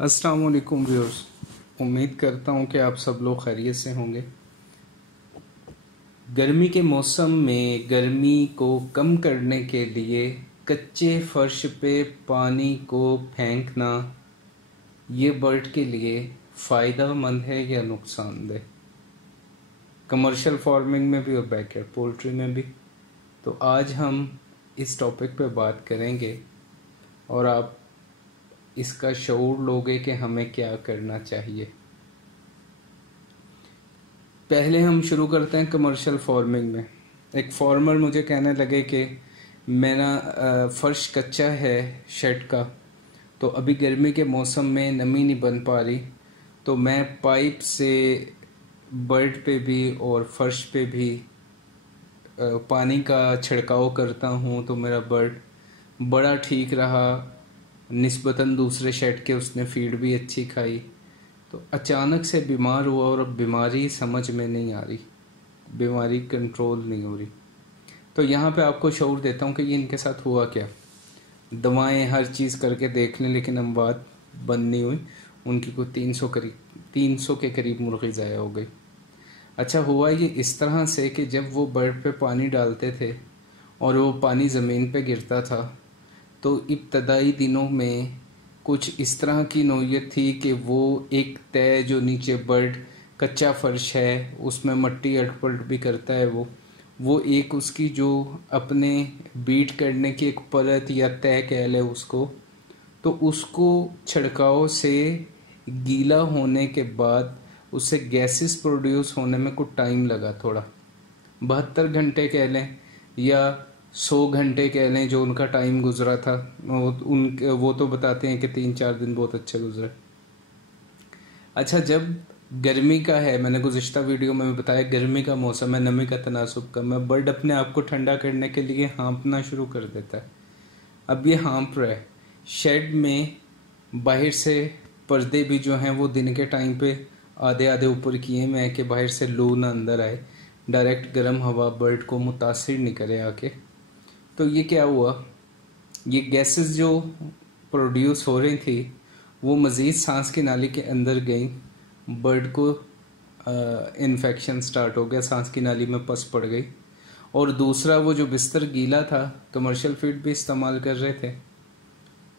अस्सलाम वालेकुम व्यूअर्स। उम्मीद करता हूँ कि आप सब लोग खैरियत से होंगे। गर्मी के मौसम में गर्मी को कम करने के लिए कच्चे फर्श पे पानी को फेंकना ये बर्ड के लिए फ़ायदेमंद है या नुकसानदेह, कमर्शियल फार्मिंग में भी और बैकयार्ड पोल्ट्री में भी। तो आज हम इस टॉपिक पे बात करेंगे और आप इसका शऊर लोगे कि हमें क्या करना चाहिए। पहले हम शुरू करते हैं कमर्शियल फार्मिंग में। एक फार्मर मुझे कहने लगे कि मेरा फर्श कच्चा है शेड का, तो अभी गर्मी के मौसम में नमी नहीं बन पा रही, तो मैं पाइप से बर्ड पे भी और फर्श पे भी पानी का छिड़काव करता हूँ, तो मेरा बर्ड बड़ा ठीक रहा, निस्बतन दूसरे शेड के उसने फीड भी अच्छी खाई। तो अचानक से बीमार हुआ और अब बीमारी समझ में नहीं आ रही, बीमारी कंट्रोल नहीं हो रही। तो यहाँ पे आपको शऊर देता हूँ कि ये इनके साथ हुआ क्या। दवाएं हर चीज़ करके देख लें लेकिन हम बात बंद नहीं हुई। उनकी कोई 300 के करीब मुर्गी ज़ाया हो गई। अच्छा, हुआ ये इस तरह से कि जब वो बर्ड पे पानी डालते थे और वो पानी ज़मीन पे गिरता था, तो इब्तदाई दिनों में कुछ इस तरह की नौयत थी कि वो एक तय जो नीचे बर्ड कच्चा फर्श है उसमें मट्टी अटपट भी करता है, वो एक उसकी जो अपने बीट करने की एक परत या तय कह ले उसको, तो उसको छिड़काव से गीला होने के बाद उससे गैसेस प्रोड्यूस होने में कुछ टाइम लगा, थोड़ा 72 घंटे कह लें या 100 घंटे कह लें जो उनका टाइम गुजरा था। वो तो बताते हैं कि 3-4 दिन बहुत अच्छे गुजरे। अच्छा, जब गर्मी का है, मैंने गुज़िश्ता वीडियो में बताया गर्मी का मौसम है, नमी का तनासुब कम है, बर्ड अपने आप को ठंडा करने के लिए हाँफना शुरू कर देता है। अब ये हाँफ रहा है शेड में, बाहर से पर्दे भी जो हैं वो दिन के टाइम पे आधे आधे ऊपर किए हुए हैं कि बाहर से लू ना अंदर आए, डायरेक्ट गर्म हवा बर्ड को मुतासिर नहीं करे आके। तो ये क्या हुआ, ये गैसेस जो प्रोड्यूस हो रही थी वो मज़ीद सांस की नाली के अंदर गई, बर्ड को इन्फेक्शन स्टार्ट हो गया, सांस की नाली में पस पड़ गई। और दूसरा, वो जो बिस्तर गीला था, कमर्शियल फीड भी इस्तेमाल कर रहे थे,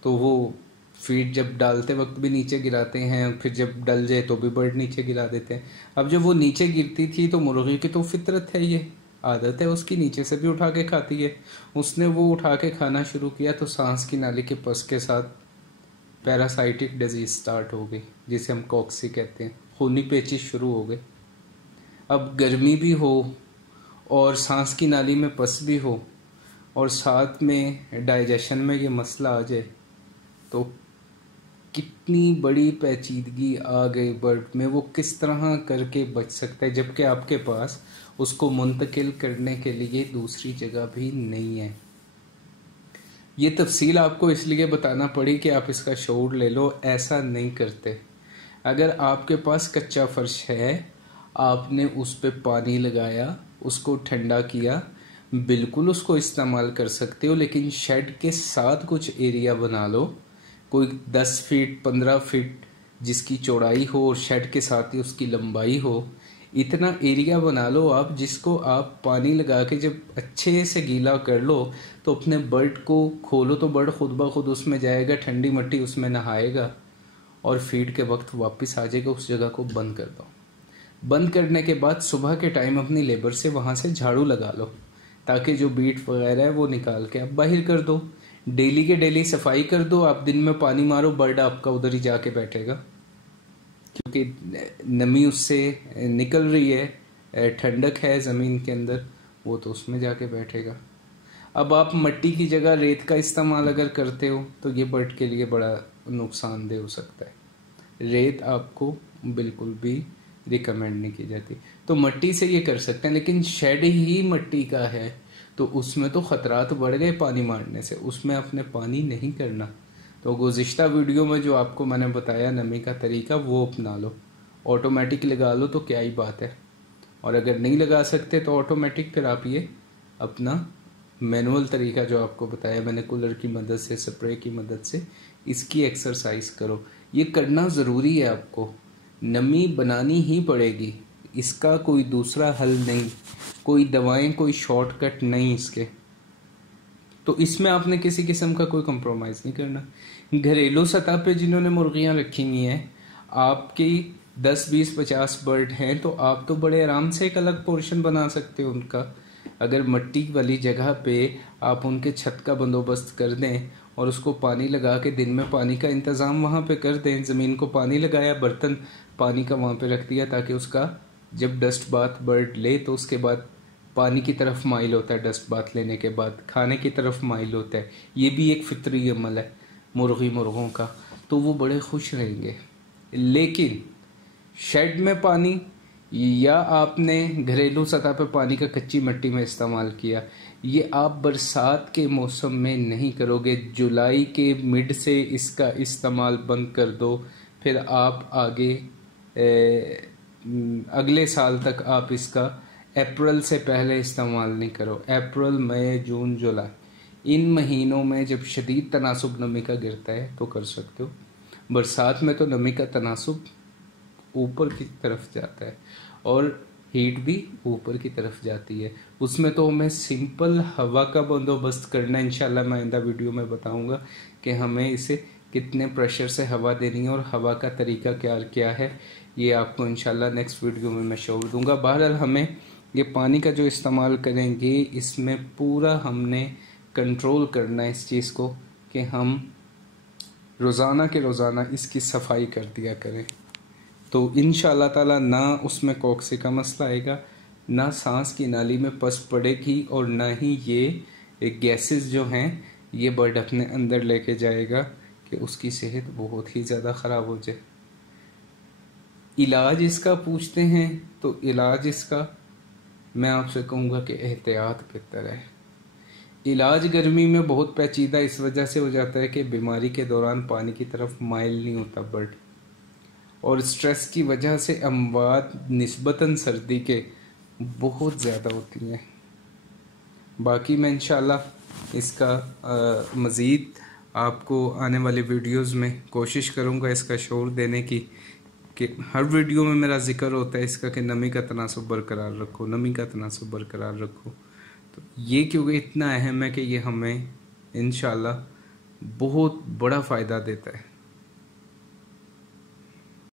तो वो फीड जब डालते वक्त भी नीचे गिराते हैं, फिर जब डल जाए तो भी बर्ड नीचे गिरा देते हैं। अब जब वो नीचे गिरती थी तो मुर्गी की तो फितरत है, ये आदत है उसकी, नीचे से भी उठा के खाती है। उसने वो उठा के खाना शुरू किया तो सांस की नाली के पस के साथ पैरासाइटिक डिजीज स्टार्ट हो गई, जिसे हम कॉक्सी कहते हैं, खूनी पेचिश शुरू हो गई। अब गर्मी भी हो और सांस की नाली में पस भी हो और साथ में डाइजेशन में ये मसला आ जाए, तो कितनी बड़ी पेचीदगी आ गई बर्ड में, वो किस तरह करके बच सकता है, जबकि आपके पास उसको मुंतकिल करने के लिए दूसरी जगह भी नहीं है। ये तफसील आपको इसलिए बताना पड़ी कि आप इसका शऊर ले लो। ऐसा नहीं करते। अगर आपके पास कच्चा फर्श है, आपने उस पर पानी लगाया, उसको ठंडा किया, बिल्कुल उसको इस्तेमाल कर सकते हो, लेकिन शेड के साथ कुछ एरिया बना लो, कोई 10 फीट 15 फीट जिसकी चौड़ाई हो और शेड के साथ ही उसकी लंबाई हो, इतना एरिया बना लो आप, जिसको आप पानी लगा के जब अच्छे से गीला कर लो तो अपने बर्ड को खोलो तो बर्ड खुद ब खुद उसमें जाएगा, ठंडी मट्टी उसमें नहाएगा और फीड के वक्त वापस आ जाएगा। उस जगह को बंद कर दो। बंद करने के बाद सुबह के टाइम अपनी लेबर से वहाँ से झाड़ू लगा लो, ताकि जो बीट वगैरह है वो निकाल के आप बाहर कर दो। डेली के डेली सफाई कर दो। आप दिन में पानी मारो, बर्ड आपका उधर ही जाके बैठेगा, क्योंकि नमी उससे निकल रही है, ठंडक है ज़मीन के अंदर, वो तो उसमें जाके बैठेगा। अब आप मट्टी की जगह रेत का इस्तेमाल अगर करते हो तो ये बर्ड के लिए बड़ा नुकसानदेह हो सकता है। रेत आपको बिल्कुल भी रिकमेंड नहीं की जाती। तो मट्टी से ये कर सकते हैं, लेकिन शेड ही मट्टी का है तो उसमें तो ख़तरात बढ़ गए पानी मारने से, उसमें आपने पानी नहीं करना। तो गुज़िश्ता वीडियो में जो आपको मैंने बताया नमी का तरीका, वो अपना लो। ऑटोमेटिक लगा लो तो क्या ही बात है, और अगर नहीं लगा सकते तो ऑटोमेटिक फिर आप ये अपना मैनुअल तरीका जो आपको बताया मैंने, कूलर की मदद से, स्प्रे की मदद से इसकी एक्सरसाइज करो। ये करना ज़रूरी है, आपको नमी बनानी ही पड़ेगी, इसका कोई दूसरा हल नहीं, कोई दवाएं, कोई शॉर्टकट नहीं इसके। तो इसमें आपने किसी किस्म का कोई कंप्रोमाइज़ नहीं करना। घरेलू सतह पे जिन्होंने मुर्गियां रखी हुई हैं, आपकी 10, 20, 50 बर्ड हैं, तो आप तो बड़े आराम से एक अलग पोर्शन बना सकते हो उनका। अगर मिट्टी वाली जगह पे आप उनके छत का बंदोबस्त कर दें और उसको पानी लगा के दिन में पानी का इंतज़ाम वहाँ पे कर दें, ज़मीन को पानी लगाया, बर्तन पानी का वहाँ पे रख दिया, ताकि उसका जब डस्ट बाथ बर्ड ले तो उसके बाद पानी की तरफ माइल होता है, डस्ट बाथ लेने के बाद खाने की तरफ माइल होता है। ये भी एक फितरी अमल है मुर्गों का, तो वो बड़े खुश रहेंगे। लेकिन शेड में पानी या आपने घरेलू सतह पर पानी का कच्ची मिट्टी में इस्तेमाल किया, ये आप बरसात के मौसम में नहीं करोगे। जुलाई के मिड से इसका इस्तेमाल बंद कर दो, फिर आप आगे अगले साल तक आप इसका अप्रैल से पहले इस्तेमाल नहीं करो। अप्रैल, मई, जून, जुलाई, इन महीनों में जब शदीद तनासुब नमी का गिरता है तो कर सकते हो। बरसात में तो नमी का तनासुब ऊपर की तरफ जाता है और हीट भी ऊपर की तरफ जाती है। उसमें तो हमें सिंपल हवा का बंदोबस्त करना है। इंशाल्लाह मैं आइंदा वीडियो में बताऊंगा कि हमें इसे कितने प्रेशर से हवा देनी है और हवा का तरीका क्या क्या है। ये आपको इंशाल्लाह नेक्स्ट वीडियो में मैं शो दूंगा। बहरहाल हमें ये पानी का जो इस्तेमाल करेंगे, इसमें पूरा हमने कंट्रोल करना है इस चीज़ को कि हम रोज़ाना के रोज़ाना इसकी सफाई कर दिया करें। तो इंशाअल्लाह ताला ना उसमें कॉक्सी का मसला आएगा, ना सांस की नाली में पस पड़ेगी, और ना ही ये गैसेस जो हैं ये बर्ड अपने अंदर लेके जाएगा कि उसकी सेहत बहुत ही ज़्यादा ख़राब हो जाए। इलाज इसका पूछते हैं तो इलाज इसका मैं आपसे कहूँगा कि एहतियात बेहतर है। इलाज गर्मी में बहुत पेचीदा इस वजह से हो जाता है कि बीमारी के दौरान पानी की तरफ माइल नहीं होता बर्ड, और स्ट्रेस की वजह से अमवात निस्बतन सर्दी के बहुत ज़्यादा होती हैं। बाकी मैं इंशाल्लाह इसका मज़ीद आपको आने वाले वीडियोस में कोशिश करूँगा इसका शोर देने की, कि हर वीडियो में मेरा जिक्र होता है इसका कि नमी का तनासुब बरकरार रखो, नमी का तनासुब बरकरार रखो। तो ये क्योंकि इतना अहम है कि ये हमें इंशाल्लाह बहुत बड़ा फ़ायदा देता है।